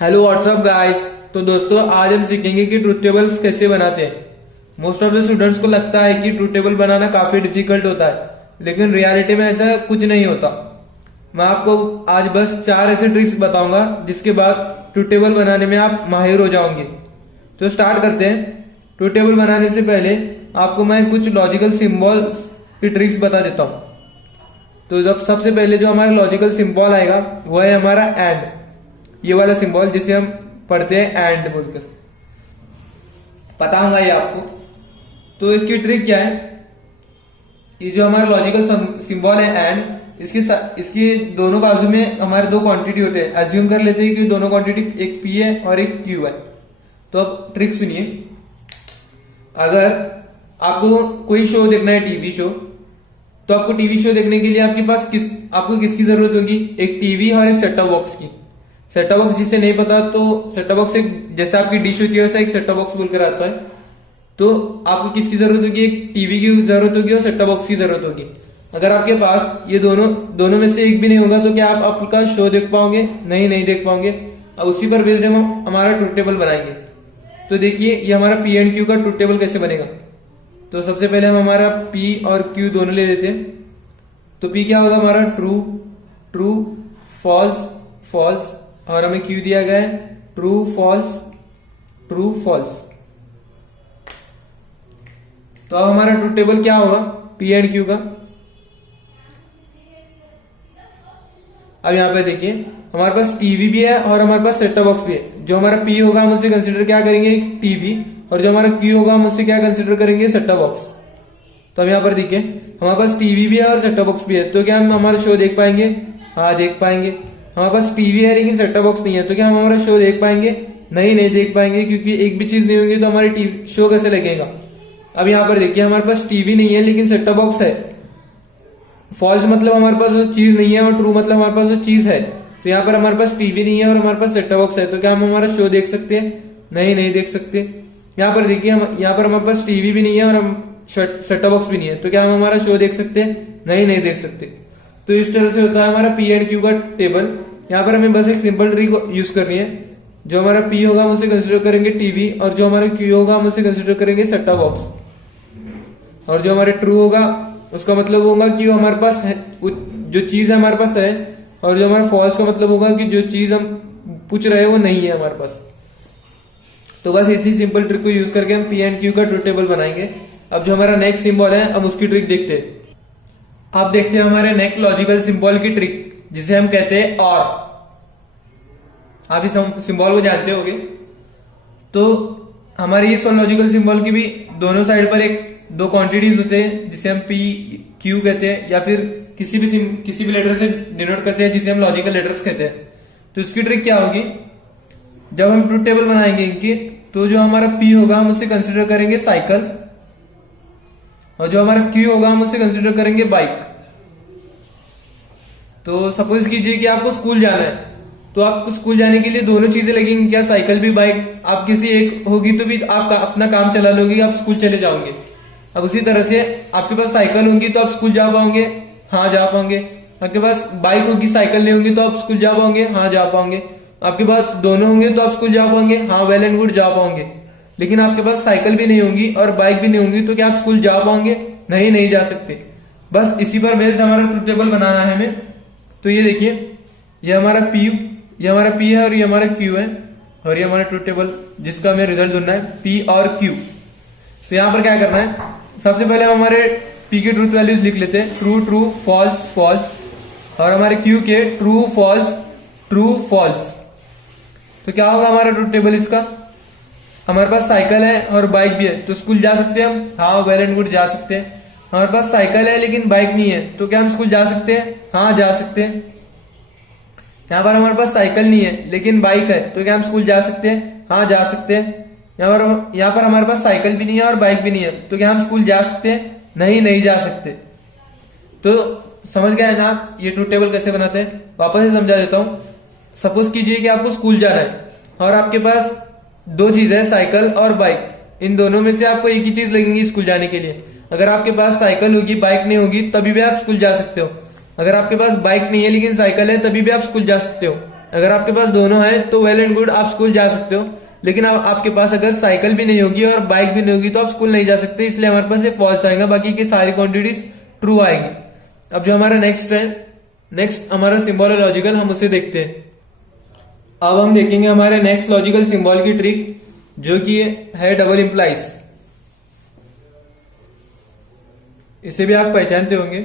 Hello what's up guys. तो दोस्तों आज हम सीखेंगे कि ट्रूथ टेबल्स कैसे बनाते हैं। मोस्ट ऑफ द स्टूडेंट्स को लगता है कि ट्रूथ टेबल बनाना काफी डिफिकल्ट होता है, लेकिन रियलिटी में ऐसा कुछ नहीं होता। मैं आपको आज बस 4 ऐसे ट्रिक्स बताऊंगा जिसके बाद ट्रूथ टेबल बनाने में आप माहिर हो जाओगे। तो स्टार्ट करते हैं। ट्रूथ टेबल बनाने से पहले आपको मैं कुछ लॉजिकल सिंबल्स की ट्रिक्स बता देता हूँ। तो जब सबसे पहले जो हमारा लॉजिकल सिंबल आएगा वह है हमारा एंड, ये वाला सिंबल जिसे हम पढ़ते हैं एंड बोलकर, पता होगा ये आपको। तो इसकी ट्रिक क्या है, ये जो हमारा लॉजिकल सिंबल है एंड, इसके दोनों बाजू में हमारे दो क्वांटिटी होते हैं। एज्यूम कर लेते हैं कि दोनों क्वांटिटी एक पी है और एक क्यू है। तो अब ट्रिक सुनिए। अगर आपको कोई शो देखना है, टीवी शो, तो आपको टीवी शो देखने के लिए आपको किसकी जरूरत होगी? एक टीवी और एक सेट टॉप बॉक्स की। सेट टॉप बॉक्स जिसे नहीं पता, तो सेट टॉप बॉक्स एक जैसे आपकी डिश होती है वैसा एक सेट टॉप बॉक्स बोलकर आता है। तो आपको किसकी जरूरत होगी? एक टीवी की जरूरत होगी और सेट टॉप बॉक्स की जरूरत होगी। अगर आपके पास ये दोनों में से एक भी नहीं होगा तो क्या आप आपका शो देख पाओगे? नहीं देख पाओगे। अब उसी पर बेस्ड हम हमारा ट्रूथ टेबल बनाएंगे। तो देखिए ये हमारा पी एंड क्यू का ट्रूथ टेबल कैसे बनेगा। तो सबसे पहले हम हमारा पी और क्यू दोनों ले लेते हैं। तो पी क्या होगा हमारा? ट्रू फॉल्स फॉल्स, और हमें क्यू दिया गया है ट्रू फॉल्स। तो अब हमारा ट्रूथ टेबल क्या होगा पी एंड क्यू का। अब यहां पे देखिए हमारे पास टीवी भी है और हमारे पास सेट टॉप बॉक्स भी है। जो हमारा पी होगा हम उसे कंसिडर क्या करेंगे? टीवी, और जो हमारा क्यू होगा हम उससे क्या कंसिडर करेंगे? Set top box. तो अब यहाँ पर देखिए हमारे पास टीवी भी है और सेट टॉप बॉक्स भी है, तो क्या हम हमारा शो देख पाएंगे? हाँ देख पाएंगे। हमारे पास टीवी है लेकिन सेट टॉप बॉक्स नहीं है, तो क्या हम हमारा शो देख पाएंगे? नहीं देख पाएंगे, क्योंकि एक भी चीज नहीं होगी तो हमारी टीवी शो कैसे लगेगा। अब यहाँ पर देखिए हमारे पास टीवी नहीं है लेकिन सेट टॉप बॉक्स है। फॉल्स मतलब हमारे पास वो चीज नहीं है और ट्रू मतलब हमारे पास वो चीज है। तो यहाँ पर हमारे पास टीवी नहीं है और हमारे पास सेट टॉप बॉक्स है, तो क्या हम हमारा शो देख सकते हैं? नहीं देख सकते। यहाँ पर देखिए यहाँ पर हमारे पास टीवी भी नहीं है और हम सेट टॉप बॉक्स भी नहीं है, तो क्या हम हमारा शो देख सकते हैं? नहीं देख सकते। तो इस तरह से होता है हमारा पी एंड क्यू का टेबल। यहाँ पर हमें बस एक सिंपल ट्रिक यूज करनी है। जो हमारा पी होगा हम उसे कंसिडर करेंगे टीवी, और जो हमारा क्यू होगा हम उसे कंसिडर करेंगे सेट टॉप बॉक्स। और जो हमारे ट्रू होगा उसका मतलब होगा कि वो हमारे पास है, जो चीज है हमारे पास है, और जो हमारा फॉल्स का मतलब होगा कि जो चीज हम पूछ रहे हैं वो नहीं है हमारे पास। तो बस इसी सिंपल ट्रिक को यूज करके हम पी एंड क्यू का ट्रूथ टेबल बनाएंगे। अब जो हमारा नेक्स्ट सिंबल है हम उसकी ट्रिक देखते हैं। आप देखते हैं हमारे नेक्स्ट लॉजिकल सिंबल की ट्रिक, जिसे हम कहते हैं और। आप इस सिंबल को जानते होंगे। तो हमारे इस लॉजिकल सिंबल की भी दोनों साइड पर एक दो क्वांटिटीज होते हैं जिसे हम पी क्यू कहते हैं, या फिर किसी भी लेटर से डिनोट करते हैं जिसे हम लॉजिकल लेटर्स कहते हैं। तो इसकी ट्रिक क्या होगी, जब हम ट्रूथ टेबल बनाएंगे इनके, तो जो हमारा पी होगा हम उसे कंसिडर करेंगे साइकिल, और जो हमारा क्यू होगा हम उसे कंसिडर करेंगे बाइक। तो सपोज कीजिए कि आपको स्कूल जाना है, तो आपको स्कूल जाने के लिए दोनों चीजें लगेंगी क्या? साइकिल भी बाइक। आप किसी एक होगी तो भी आप अपना काम चला लोगे, आप स्कूल चले जाओगे। अब उसी तरह से आपके पास साइकिल होगी तो आप स्कूल जा पाओगे? हाँ जा पाओगे। आपके पास बाइक होगी, साइकिल नहीं होगी तो आप स्कूल जा पाओगे? हाँ जा पाओगे। आपके पास दोनों होंगे तो आप स्कूल जा पाओगे? हाँ वेल एंड गुड जा पाओगे। लेकिन आपके पास साइकिल भी नहीं होगी और बाइक भी नहीं होगी, तो क्या आप स्कूल जा पाओगे? नहीं जा सकते। बस इसी पर बेस्ड हमारा ट्रूथ टेबल बनाना है हमें। तो ये देखिए ये हमारा पी है और ये हमारा क्यू है, और ये हमारा ट्रूथ टेबल जिसका हमें रिजल्ट ढूंढना है पी और क्यू। तो यहाँ पर क्या करना है, सबसे पहले हम हमारे पी के ट्रूथ वैल्यूज लिख लेते हैं, ट्रू फॉल्स फॉल्स, और हमारे क्यू के ट्रू फॉल्स। तो क्या होगा हमारा ट्रूथ टेबल इसका? हमारे पास साइकिल है और बाइक भी है, तो स्कूल जा सकते हैं हम? हाँ वेल एंड गुड जा सकते हैं। हमारे पास साइकिल है लेकिन बाइक नहीं है, तो क्या हम स्कूल जा सकते हैं? हाँ जा सकते हैं। यहाँ पर हमारे पास साइकिल नहीं है लेकिन बाइक है, तो क्या हम स्कूल जा सकते हैं? हाँ जा सकते हैं। यहाँ पर हमारे पास साइकिल भी नहीं है और बाइक भी नहीं है, तो क्या हम स्कूल जा सकते हैं? नहीं जा सकते। तो समझ गए ना आप ये ट्रूथ टेबल कैसे बनाते हैं? वापस से समझा देता हूँ। सपोज कीजिए कि आपको स्कूल जाना है और आपके पास दो चीज है, साइकिल और बाइक। इन दोनों में से आपको एक ही चीज लगेगी स्कूल जाने के लिए। अगर आपके पास साइकिल होगी, बाइक नहीं होगी, तभी भी आप स्कूल जा सकते हो। अगर आपके पास बाइक नहीं है लेकिन साइकिल है, तभी भी आप स्कूल जा सकते हो। अगर आपके पास दोनों है तो वेल एंड गुड, आप स्कूल जा सकते हो। लेकिन आपके पास अगर साइकिल भी नहीं होगी और बाइक भी नहीं होगी तो आप स्कूल नहीं जा सकते, इसलिए हमारे पास ये फॉल्स आएगा, बाकी की सारी क्वांटिटीज ट्रू आएगी। अब जो हमारा नेक्स्ट है, नेक्स्ट हमारा सिंबल है लॉजिकल, हम उसे देखते हैं। अब हम देखेंगे हमारे नेक्स्ट लॉजिकल सिंबल की ट्रिक, जो कि है डबल इंप्लाइज। इसे भी आप पहचानते होंगे।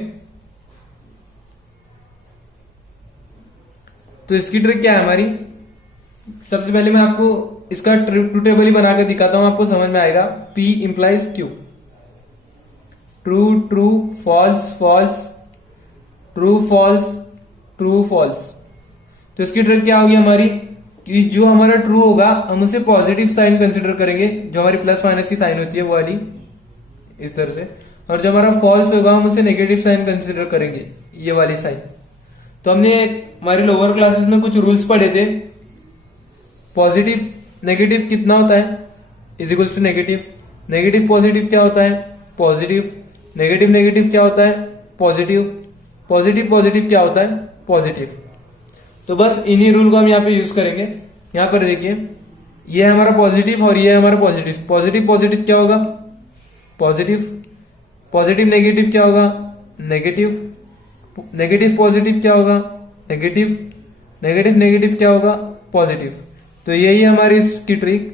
तो इसकी ट्रिक क्या है हमारी, सबसे पहले मैं आपको इसका ट्रू टेबल ही बनाकर दिखाता हूं, आपको समझ में आएगा। P implies Q, true true false false, true false true false. तो इसकी ट्रिक क्या होगी हमारी कि जो हमारा ट्रू होगा हम उसे पॉजिटिव साइन कंसीडर करेंगे, जो हमारी प्लस माइनस की साइन होती है वो वाली, इस तरह से। और जो हमारा फॉल्स होगा हम उसे नेगेटिव साइन कंसीडर करेंगे, ये वाली साइन। तो हमने हमारे लोअर क्लासेस में कुछ रूल्स पढ़े थे। पॉजिटिव नेगेटिव कितना होता है, is equals to negative. Negative positive क्या होता है, पॉजिटिव। नेगेटिव नेगेटिव क्या होता है, पॉजिटिव। पॉजिटिव पॉजिटिव क्या होता है, पॉजिटिव। तो बस इन्हीं रूल को हम यहाँ पे यूज करेंगे। यहाँ पर देखिए, ये है हमारा पॉजिटिव और ये है हमारा पॉजिटिव। पॉजिटिव पॉजिटिव क्या होगा, पॉजिटिव। पॉजिटिव नेगेटिव क्या होगा, नेगेटिव। नेगेटिव पॉजिटिव क्या होगा, नेगेटिव। नेगेटिव नेगेटिव क्या होगा, पॉजिटिव। तो यही है हमारी इसकी ट्रिक।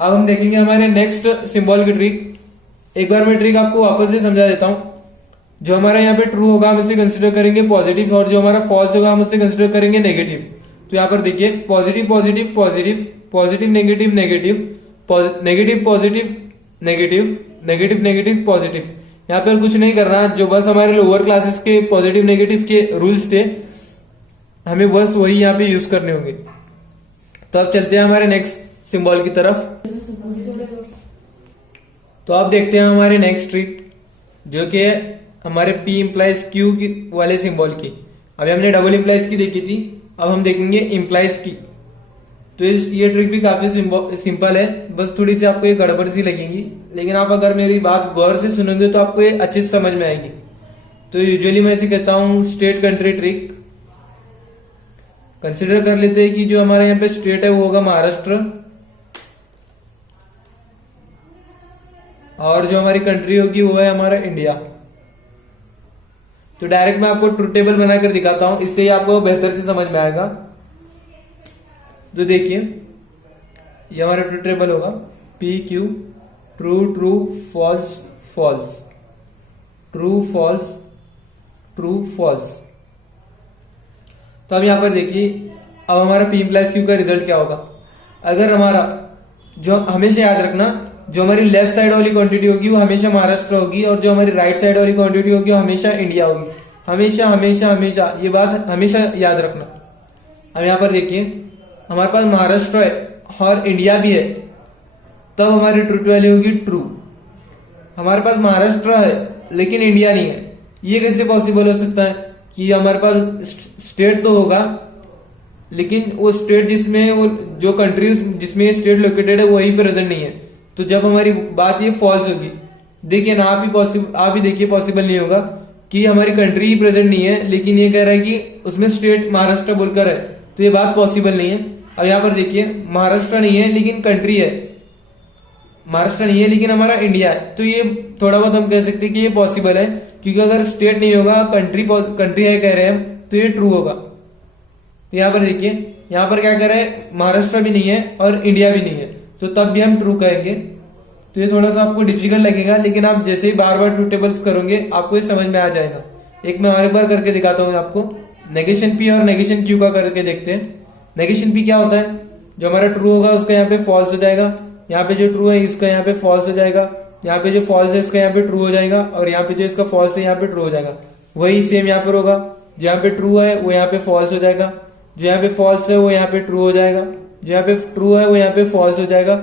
अब हम देखेंगे हमारे नेक्स्ट सिंबल की ट्रिक। एक बार मैं ट्रिक आपको वापस से समझा देता हूं। जो हमारा यहाँ पे ट्रू होगा हम इसे कंसिडर करेंगे पॉजिटिव, और जो हमारा फॉल्स होगा हम उसे कंसिडर करेंगे नेगेटिव। तो यहाँ पर देखिए, positive positive positive, positive negative negative, negative positive negative, negative negative positive. यहाँ पर कुछ नहीं करना, जो बस हमारे लोअर क्लासेस के पॉजिटिव नेगेटिव के रूल्स थे, हमें बस वही यहाँ पे यूज करने होंगे। तो अब चलते हैं हमारे नेक्स्ट सिंबल की तरफ। तो आप देखते हैं हमारे नेक्स्ट ट्रिक, जो कि है हमारे P इंप्लाइज Q की वाले सिंबल की। अभी हमने डबल इंप्लाइज की देखी थी, अब हम देखेंगे इंप्लाइज की। तो ये ट्रिक भी काफी सिंपल है, बस थोड़ी सी आपको ये गड़बड़ सी लगेगी, लेकिन आप अगर मेरी बात गौर से सुनोगे तो आपको ये अच्छे से समझ में आएगी। तो यूजुअली मैं इसे कहता हूं स्टेट कंट्री ट्रिक। कंसिडर कर लेते हैं कि जो हमारे यहाँ पे स्टेट है वो होगा महाराष्ट्र, और जो हमारी कंट्री होगी वो है हमारा इंडिया। तो डायरेक्ट मैं आपको ट्रू टेबल बनाकर दिखाता हूं, इससे ही आपको बेहतर से समझ में आएगा। तो देखिए, ये हमारा ट्रू टेबल होगा P Q, true true false false, true false true false. तो अब यहां पर देखिए, अब हमारा P इंप्लाइज Q का रिजल्ट क्या होगा। अगर हमारा, जो हमेशा याद रखना, जो हमारी लेफ्ट साइड वाली क्वांटिटी होगी वो हमेशा महाराष्ट्र होगी, और जो हमारी राइट साइड वाली क्वांटिटी होगी वो हमेशा इंडिया होगी। हमेशा हमेशा हमेशा ये बात हमेशा याद रखना। अब यहाँ पर देखिए, हमारे पास महाराष्ट्र है और इंडिया भी है, तब हमारी ट्रूथ वैल्यू होगी ट्रू। हमारे पास महाराष्ट्र है लेकिन इंडिया नहीं है, ये कैसे पॉसिबल हो सकता है कि हमारे पास स्टेट तो होगा लेकिन वो स्टेट जिसमें वो जो कंट्री जिसमें स्टेट लोकेटेड है वही प्रेजेंट नहीं है। तो जब हमारी बात ये फॉल्स होगी, देखिए ना, आप ही देखिए, पॉसिबल नहीं होगा कि हमारी कंट्री ही प्रेजेंट नहीं है लेकिन ये कह रहा है कि उसमें स्टेट महाराष्ट्र बोलकर है, तो ये बात पॉसिबल नहीं है। अब यहाँ पर देखिए, महाराष्ट्र नहीं है लेकिन कंट्री है, महाराष्ट्र नहीं है लेकिन हमारा इंडिया है, तो ये थोड़ा बहुत हम कह सकते हैं कि ये पॉसिबल है, क्योंकि अगर स्टेट नहीं होगा, कंट्री है कह रहे हैं, तो ये ट्रू होगा। तो यहाँ पर देखिए, यहाँ पर क्या कह रहे हैं, महाराष्ट्र भी नहीं है और इंडिया भी नहीं है, तो तब भी हम ट्रू कहेंगे। तो ये थोड़ा सा आपको डिफिकल्ट लगेगा, लेकिन आप जैसे ही बार बार ट्रू टेबल्स करोगे आपको ये समझ में आ जाएगा। एक मैं और एक बार करके दिखाता हूँ आपको। नेगेशन P और नेगेशन Q का करके देखते हैं। नेगेशन P क्या होता है, जो हमारा ट्रू होगा उसका यहाँ पे फॉल्स हो जाएगा, यहाँ पे जो ट्रू है इसका यहाँ पे फॉल्स हो जाएगा, यहाँ पे जो फॉल्स है इसका यहाँ पे ट्रू हो जाएगा, और यहाँ पे जो इसका फॉल्स है यहाँ पे ट्रू हो जाएगा। वही सेम यहाँ पर होगा, जो यहाँ पे ट्रू है वो यहाँ पे फॉल्स हो जाएगा, जो यहाँ पे फॉल्स है वो यहाँ पे ट्रू हो जाएगा, जो यहाँ पे ट्रू है वो यहाँ पे फॉल्स हो जाएगा,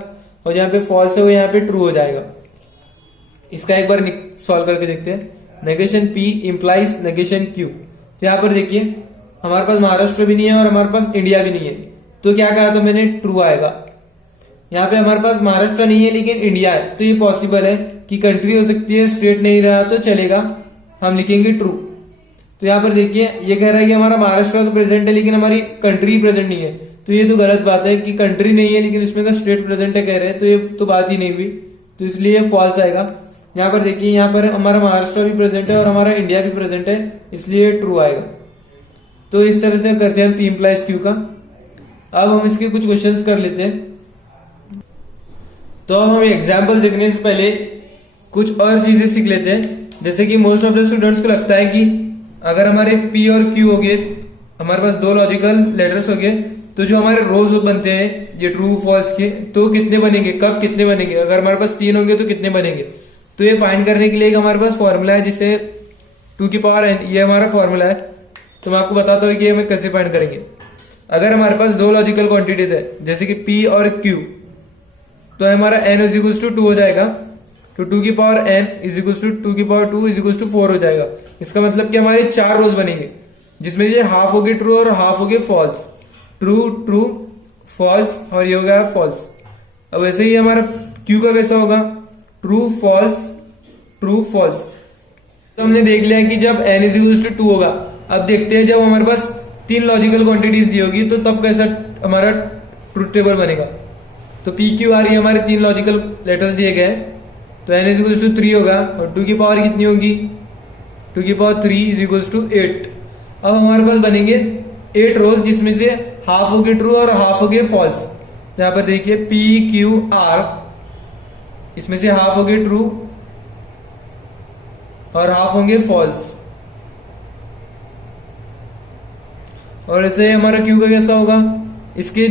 और जहाँ पे फॉल्स है वो यहाँ पे ट्रू हो जाएगा। इसका एक बार सॉल्व करके देखते हैं। Negation P implies negation Q। तो यहाँ पर देखिए, हमारे पास महाराष्ट्र भी नहीं है और हमारे पास इंडिया भी नहीं है, तो क्या कहा था मैंने, ट्रू आएगा। यहाँ पे हमारे पास महाराष्ट्र नहीं है लेकिन इंडिया है, तो ये पॉसिबल है कि कंट्री हो सकती है, स्टेट नहीं रहा तो चलेगा, हम लिखेंगे ट्रू। तो यहाँ पर देखिए ये कह रहा है कि हमारा महाराष्ट्र तो प्रेजेंट है लेकिन हमारी कंट्री प्रेजेंट नहीं है, तो ये तो गलत बात है कि कंट्री नहीं है लेकिन इसमें का स्टेट प्रेजेंट है कह रहे हैं, तो ये तो बात ही नहीं हुई, तो इसलिए फॉल्स आएगा। यहाँ पर देखिए यहाँ पर हमारा महाराष्ट्र भी प्रेजेंट है और हमारा इंडिया भी प्रेजेंट है, इसलिए ट्रू आएगा। तो इस तरह से करते हैं हम P implies Q का। अब हम इसके कुछ क्वेश्चंस कर लेते हैं। तो अब हम एग्जाम्पल देखने से पहले कुछ और चीजें सीख लेते हैं। जैसे कि मोस्ट ऑफ द स्टूडेंट्स को लगता है कि अगर हमारे P और Q हो गए, हमारे पास दो लॉजिकल लेटर्स हो गए, तो जो हमारे रोज बनते हैं ये ट्रू फॉल्स के, तो कितने बनेंगे, कब कितने बनेंगे, अगर हमारे पास 3 होंगे तो कितने बनेंगे। तो ये फाइंड करने के लिए हमारे पास फॉर्मूला है जिसे 2 की पावर n, ये हमारा फॉर्मूला है। तो मैं आपको बताता हूँ कि हमें कैसे फाइंड करेंगे। अगर हमारे पास दो लॉजिकल क्वांटिटीज है जैसे कि P और Q, तो हमारा n इज इक्वल्स टू 2 हो जाएगा, तो 2 की power n is equals to 2 की पावर 2 इज इक्वल्स टू 4 हो जाएगा। इसका मतलब कि हमारे 4 रोज बनेंगे जिसमें ये हाफ हो गए ट्रू और हाफ हो गए फॉल्स, ट्रू ट्रू फॉल्स और ये हो गया फॉल्स। अब वैसे ही हमारा Q का कैसा होगा, ट्रू फॉल्स ट्रू फॉल्स। तो हमने देख लिया कि जब n इज इक्वल्स टू 2 होगा। अब देखते हैं जब हमारे पास 3 लॉजिकल क्वांटिटीज दी होगी तो तब कैसा हमारा ट्रूथ टेबल बनेगा। तो P Q R ये हमारे 3 लॉजिकल लेटर्स दिए गए हैं, तो n इज इक्वल्स टू 3 होगा और 2 की पावर कितनी होगी, 2 की पावर 3 इज इक्वल्स टू 8। अब हमारे पास बनेंगे 8 रोज जिसमें से हाफ हो गए ट्रू और हाफ हो गए फॉल्स। तो यहाँ पर देखिए P Q R, इसमें से हाफ हो गए ट्रू और हाफ होंगे फॉल्स। और ऐसे हमारा Q का कैसा होगा, इसके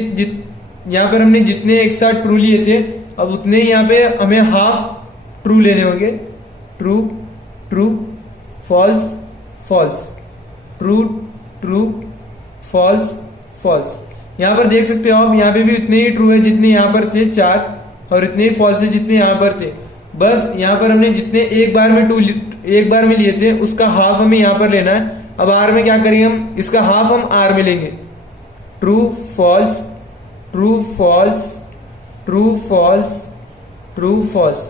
यहाँ पर हमने जितने एक साथ ट्रू लिए थे अब उतने ही यहाँ पे हमें हाफ ट्रू लेने होंगे, true true false false, true true false false. यहाँ पर देख सकते हो आप, यहाँ पे भी उतने ही ट्रू है जितने यहाँ पर थे 4, और इतने ही फॉल्स है जितने यहाँ पर थे। बस यहाँ पर हमने जितने एक बार में लिए थे उसका हाफ हमें यहाँ पर लेना है। अब आर में क्या करेंगे हम, इसका हाफ हम आर में लेंगे, true false true false true false true false.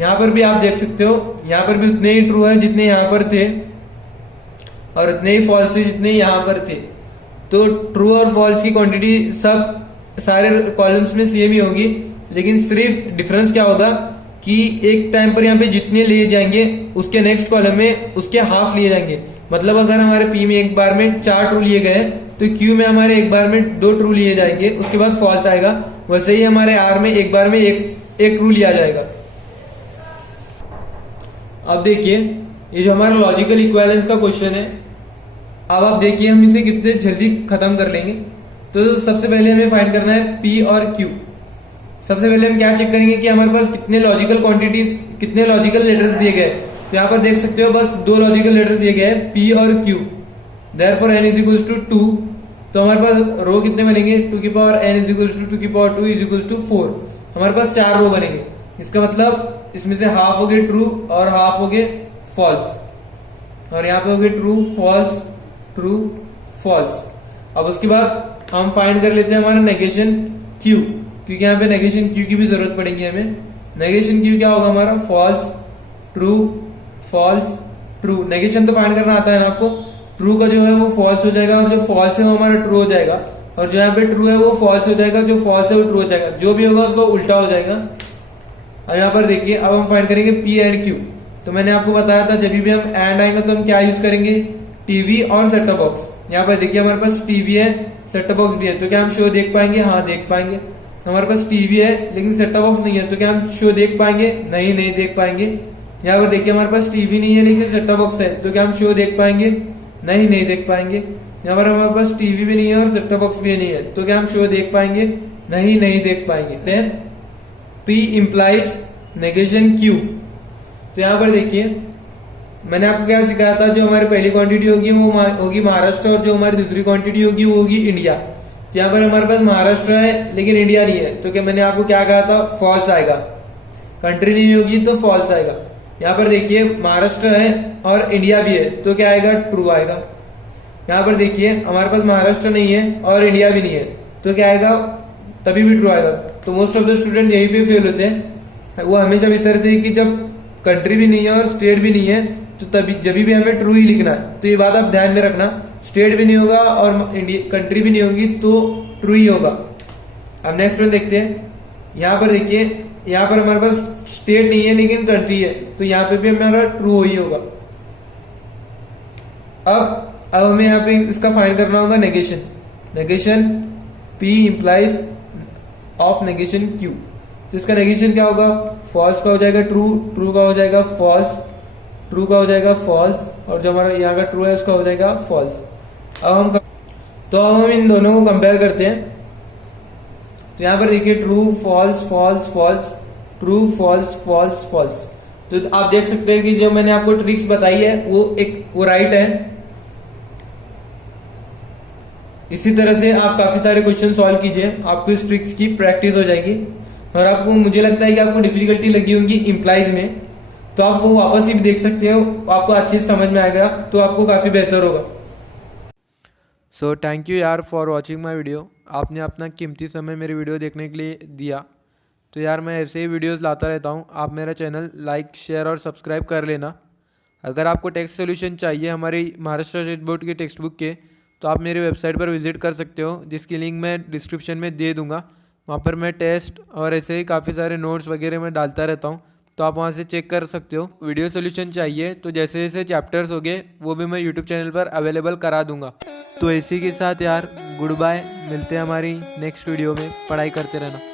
यहां पर भी आप देख सकते हो, यहां पर भी उतने ही ट्रू है जितने यहां पर थे और उतने ही फॉल्स थे जितने यहां पर थे। तो ट्रू और फॉल्स की क्वांटिटी सब सारे कॉलम्स में सेम ही होगी, लेकिन सिर्फ डिफरेंस क्या होगा कि एक टाइम पर यहाँ पे जितने लिए जाएंगे उसके नेक्स्ट कॉलम में उसके हाफ लिए जाएंगे। मतलब अगर हमारे P में एक बार में 4 ट्रू लिए गए तो Q में हमारे एक बार में 2 ट्रू लिए जाएंगे, उसके बाद फॉल्स आएगा। वैसे ही हमारे R में एक बार में एक ट्रू लिया जाएगा। अब देखिए ये जो हमारा लॉजिकल इक्विवेलेंस का क्वेश्चन है, अब आप देखिए हम इसे कितने जल्दी खत्म कर लेंगे। तो सबसे पहले हमें फाइंड करना है P और Q। सबसे पहले हम क्या चेक करेंगे कि हमारे पास कितने लॉजिकल क्वांटिटीज, कितने लॉजिकल लेटर्स दिए गए। तो यहाँ पर देख सकते हो बस 2 लॉजिकल लेटर्स दिए गए हैं, P और Q। Therefore n is equals to 2। तो हमारे पास रो कितने बनेंगे, 2 की power n is equals to 2 की पावर 2 इज इक्वल्स टू 4। हमारे पास 4 रो बनेंगे। इसका मतलब इसमें से हाफ हो गए ट्रू और हाफ हो गए फॉल्स, और यहाँ पे हो गए ट्रू फॉल्स ट्रू फॉल्स। अब उसके बाद हम फाइंड कर लेते हैं हमारा नेगेशन Q, क्योंकि यहाँ पे नेगेशन Q की भी जरूरत पड़ेगी हमें। नेगेशन Q क्या होगा हमारा, false true false true. Negation तो फाइंड करना आता है ना आपको। ट्रू का जो है वो फॉल्स हो जाएगा और जो फॉल्स है वो हमारा ट्रू हो जाएगा, और जो यहाँ पे ट्रू है वो फॉल्स हो जाएगा, जो फॉल्स है वो ट्रू हो जाएगा। जो भी होगा उसको उल्टा हो जाएगा। और यहाँ पर देखिए अब हम फाइंड करेंगे P एंड Q। तो मैंने आपको बताया था जब भी हम एंड आएंगे तो हम क्या यूज करेंगे, टीवी और सेट टॉप बॉक्स। यहाँ पर देखिए हमारे पास टीवी है, सेट टॉप बॉक्स भी है, तो क्या हम शो देख पाएंगे, हाँ देख पाएंगे। हमारे पास टीवी है लेकिन सेट टॉप बॉक्स नहीं है, तो क्या हम शो देख पाएंगे, नहीं नहीं देख पाएंगे। यहाँ पर देखिए हमारे पास टीवी नहीं है लेकिन सेट टॉप बॉक्स है, तो क्या हम शो देख पाएंगे, नहीं नहीं देख पाएंगे। यहाँ पर हमारे पास टीवी भी नहीं है और सेट टॉप बॉक्स भी नहीं है, तो क्या हम शो देख पाएंगे, नहीं नहीं देख पाएंगे। P implies negation Q। तो यहाँ पर देखिए मैंने आपको क्या सिखाया था, जो हमारी पहली क्वांटिटी होगी वो होगी महाराष्ट्र और जो हमारी दूसरी क्वांटिटी होगी वो होगी इंडिया। तो यहाँ पर हमारे पास महाराष्ट्र है लेकिन इंडिया नहीं है, तो क्या मैंने आपको क्या कहा था, फॉल्स आएगा। कंट्री नहीं होगी तो फॉल्स आएगा। यहाँ पर देखिए महाराष्ट्र है और इंडिया भी है, तो क्या आएगा, ट्रू आएगा। यहाँ पर देखिए हमारे पास महाराष्ट्र नहीं है और इंडिया भी नहीं है, तो क्या आएगा, तभी भी ट्रू आएगा। तो मोस्ट ऑफ द स्टूडेंट यही पे फेल होते हैं। वो हमेशा विसरते हैं कि जब कंट्री भी नहीं है और स्टेट भी नहीं है तो तभी जब भी हमें ट्रू ही लिखना है। तो ये बात आप ध्यान में रखना, स्टेट भी नहीं होगा और इंडिया कंट्री भी नहीं होगी तो ट्रू ही होगा। अब नेक्स्ट वन देखते हैं। यहाँ पर देखिए, यहाँ पर हमारे पास स्टेट नहीं है लेकिन कंट्री है, तो यहाँ पे भी हमारा ट्रू ही होगा। अब हमें यहाँ पे इसका फाइंड करना होगा negation. Negation P implies of negation Q। तो इसका नेगेशन क्या होगा, फॉल्स का हो जाएगा ट्रू, ट्रू का हो जाएगा फॉल्स, ट्रू का हो जाएगा फॉल्स, और जो हमारा यहाँ का ट्रू है उसका हो जाएगा फॉल्स। अब हम इन दोनों को कंपेयर करते हैं। तो यहाँ पर देखिए true false false false, true false false false. तो आप देख सकते हैं कि जो मैंने आपको ट्रिक्स बताई है वो राइट है। इसी तरह से आप काफी सारे क्वेश्चन सॉल्व कीजिए, आपको इस ट्रिक्स की प्रैक्टिस हो जाएगी। और आपको, मुझे लगता है कि आपको डिफिकल्टी लगी होगी इम्प्लाइज में, तो आप वो वापस ही देख सकते हो, आपको अच्छे से समझ में आएगा, तो आपको काफी बेहतर होगा। सो थैंक यू यार फॉर वॉचिंग माई वीडियो। आपने अपना कीमती समय मेरी वीडियो देखने के लिए दिया। तो यार मैं ऐसे ही वीडियोस लाता रहता हूँ, आप मेरा चैनल लाइक शेयर और सब्सक्राइब कर लेना। अगर आपको टेक्स्ट सोल्यूशन चाहिए हमारी महाराष्ट्र स्टेट बोर्ड की टेक्स्ट बुक के, तो आप मेरी वेबसाइट पर विजिट कर सकते हो, जिसकी लिंक मैं डिस्क्रिप्शन में दे दूंगा। वहाँ पर मैं टेस्ट और ऐसे ही काफ़ी सारे नोट्स वगैरह मैं डालता रहता हूँ, तो आप वहाँ से चेक कर सकते हो। वीडियो सोल्यूशन चाहिए तो जैसे जैसे चैप्टर्स हो गए वो भी मैं यूट्यूब चैनल पर अवेलेबल करा दूंगा। तो इसी के साथ यार गुड बाय, मिलते हैं हमारी नेक्स्ट वीडियो में। पढ़ाई करते रहना।